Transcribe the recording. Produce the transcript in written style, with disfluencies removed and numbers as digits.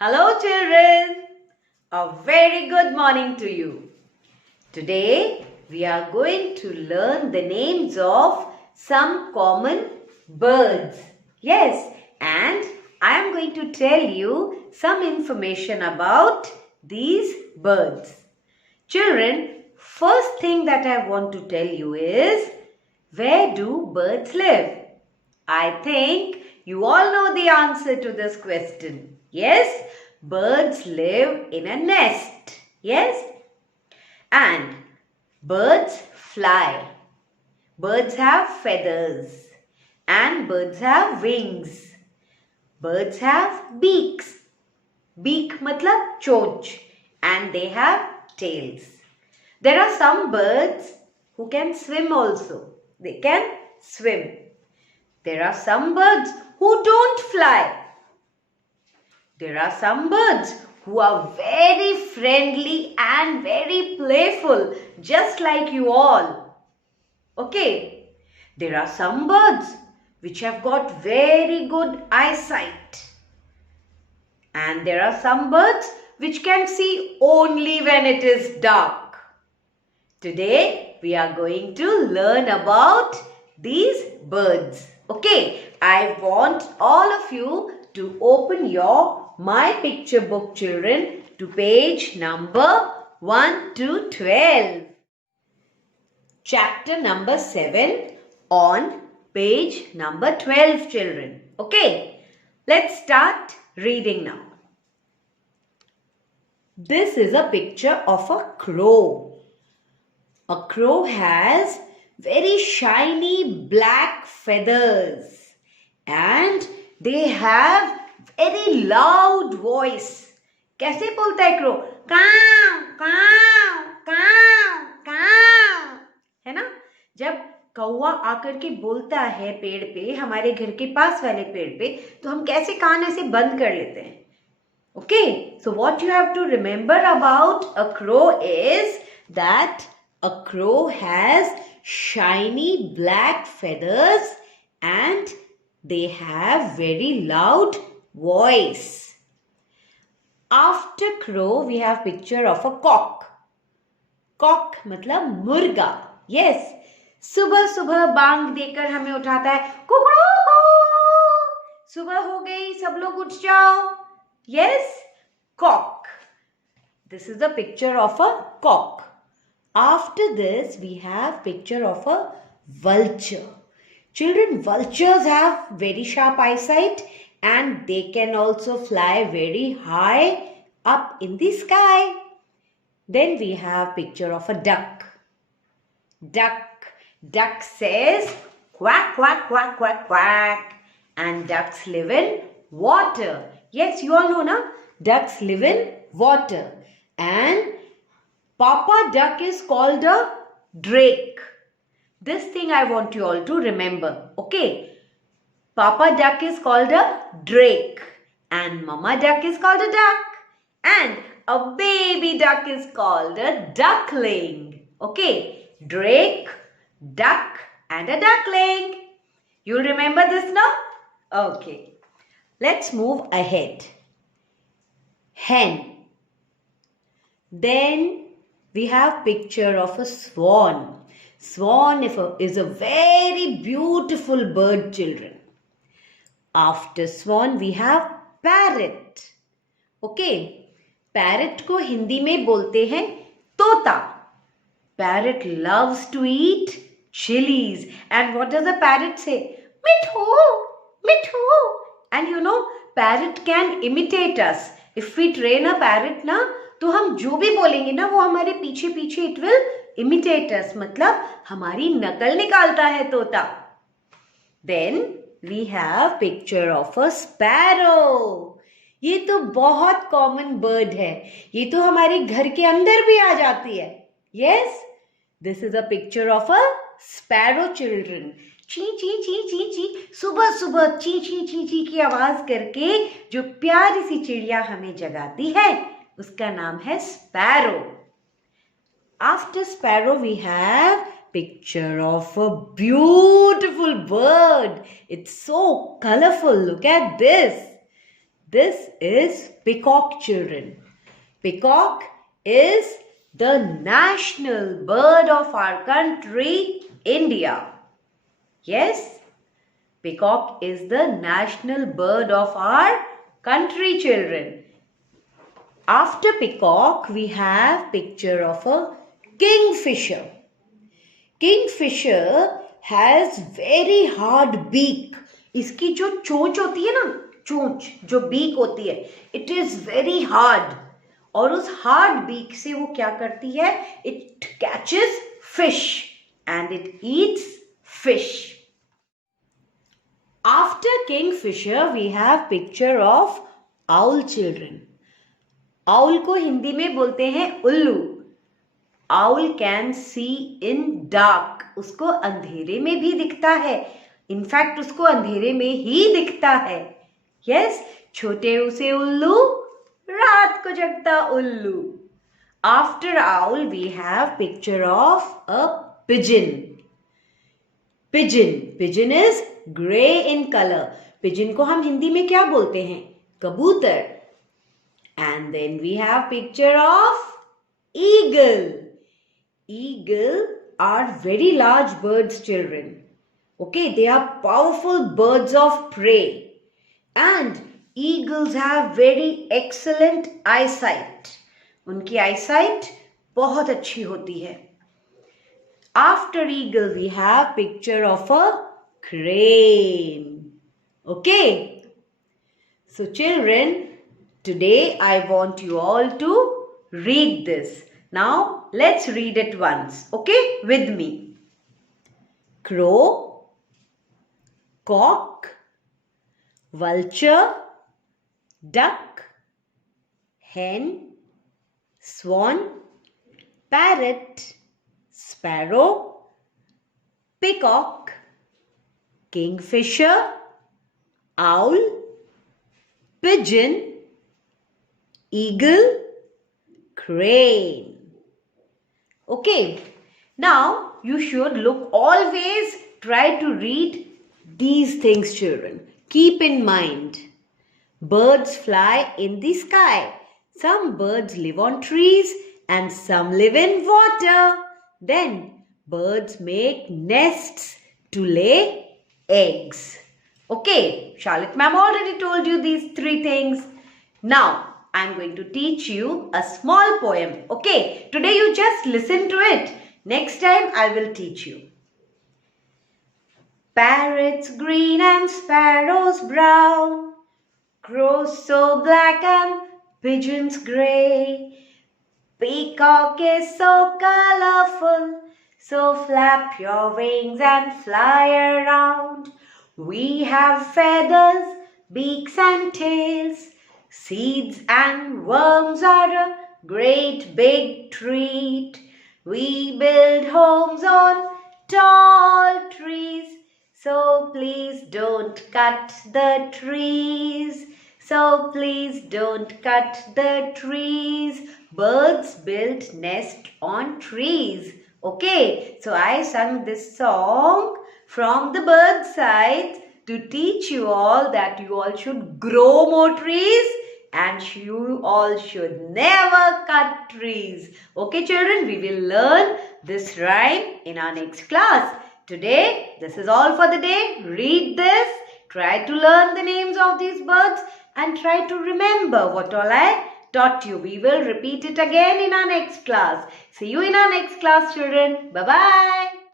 Hello children, a very good morning to you. Today we are going to learn the names of some common birds. Yes, and I am going to tell you some information about these birds. Children, first thing that I want to tell you is, where do birds live? I think you all know the answer to this question. Yes, birds live in a nest. Yes, and birds fly. Birds have feathers and birds have wings. Birds have beaks. Beak matlab chonch, and they have tails. There are some birds who can swim also. They can swim. There are some birds who don't fly. There are some birds who are very friendly and very playful, just like you all. Okay. There are some birds which have got very good eyesight. And there are some birds which can see only when it is dark. Today we are going to learn about these birds. Okay, I want all of you to open your My Picture book, children, to page number 1 to 12. Chapter number 7 on page number 12, children. Okay, let's start reading now. This is a picture of a crow. A crow has very shiny black feathers and they have very loud voice. कैसे बोलता है crow? काव काव काव काव, है ना? जब कौवा आकर के बोलता है पेड़ पे, हमारे घर के पास वाले पेड़ पे, तो हम कैसे कान ऐसे बंद कर लेते हैं? Okay, so what you have to remember about a crow is that a crow has shiny black feathers and they have very loud voice. After crow, we have picture of a cock. Cock मतलब मुर्गा. Yes, सुबह सुबह बांग देकर हमें उठाता है. कुकड़ू, सुबह हो गई, सब लोग उठ जाओ. Yes, cock. This is a picture of a cock. After this, we have picture of a vulture. Children, vultures have very sharp eyesight and they can also fly very high up in the sky. Then we have picture of a duck. Duck says quack, quack, quack, quack, quack. And ducks live in water. Yes, you all know, na? Ducks live in water. And Papa duck is called a drake. This thing I want you all to remember. Okay. Papa duck is called a drake. And Mama duck is called a duck. And a baby duck is called a duckling. Okay. Drake, duck and a duckling. You remember this now? Okay. Let's move ahead. Hen. Then we have picture of a swan. Swan is a very beautiful bird, children. After swan, we have parrot. Okay. Parrot को हिंदी में बोलते हैं तोता. Parrot loves to eat chilies. And what does a parrot say? Mithu, mithu. And you know, parrot can imitate us. If we train a parrot ना, तो हम जो भी बोलेंगे ना, वो हमारे पीछे पीछे it will imitate us. मतलब हमारी नकल निकालता है तोता. Then we have picture of a sparrow. ये तो बहुत common bird है. ये तो हमारे घर के अंदर भी आ जाती है. Yes, this is a picture of a sparrow, children. ची ची ची ची ची, सुबह सुबह ची ची ची ची की आवाज करके जो प्यारी सी चिड़िया हमें जगाती है, उसका नाम है sparrow. After sparrow, we have picture of a beautiful bird. It's so colorful. Look at this. This is peacock, children. Peacock is the national bird of our country, India. Yes, peacock is the national bird of our country, children. After peacock, we have picture of a kingfisher. Kingfisher has very hard beak. इसकी जो चोंच होती है ना, चोंच जो beak होती है, it is very hard. और उस हार्ड बीक से वो क्या करती है? It catches fish and it eats fish. After kingfisher, we have picture of owl, children. Owl को हिंदी में बोलते हैं उल्लू. Owl can see in dark. उसको अंधेरे में भी दिखता है. इनफैक्ट उसको अंधेरे में ही दिखता है. Yes, छोटे उसे उल्लू, रात को जगता उल्लू. After owl, we have picture of a pigeon. Pigeon. Pigeon is grey in color. Pigeon को हम हिंदी में क्या बोलते हैं? कबूतर. And then we have picture of eagle. Eagle are very large birds, children. Okay, they are powerful birds of prey. And eagles have very excellent eyesight. उनकी eyesight बहुत अच्छी होती है. After eagle, we have picture of a crane. Okay. So children, today I want you all to read this. Now let's read it once. Okay, with me. Crow, cock, vulture, duck, hen, swan, parrot, sparrow, peacock, kingfisher, owl, pigeon, eagle, crane. Okay, now you should always try to read these things, children. Keep in mind, birds fly in the sky. Some birds live on trees and some live in water. Then birds make nests to lay eggs. Okay, Charlotte ma'am already told you these three things. Now, I am going to teach you a small poem. Okay, today you just listen to it. Next time I will teach you. Parrots green and sparrows brown, crows so black and pigeons grey. Peacock is so colorful, so flap your wings and fly around. We have feathers, beaks and tails. Seeds and worms are a great big treat. We build homes on tall trees, so please don't cut the trees. So please don't cut the trees. Birds build nest on trees. Okay, so I sung this song from the bird side to teach you all that you all should grow more trees and you all should never cut trees. Okay children, we will learn this rhyme in our next class. Today, this is all for the day. Read this, try to learn the names of these birds and try to remember what all I taught you. We will repeat it again in our next class. See you in our next class, children. Bye-bye.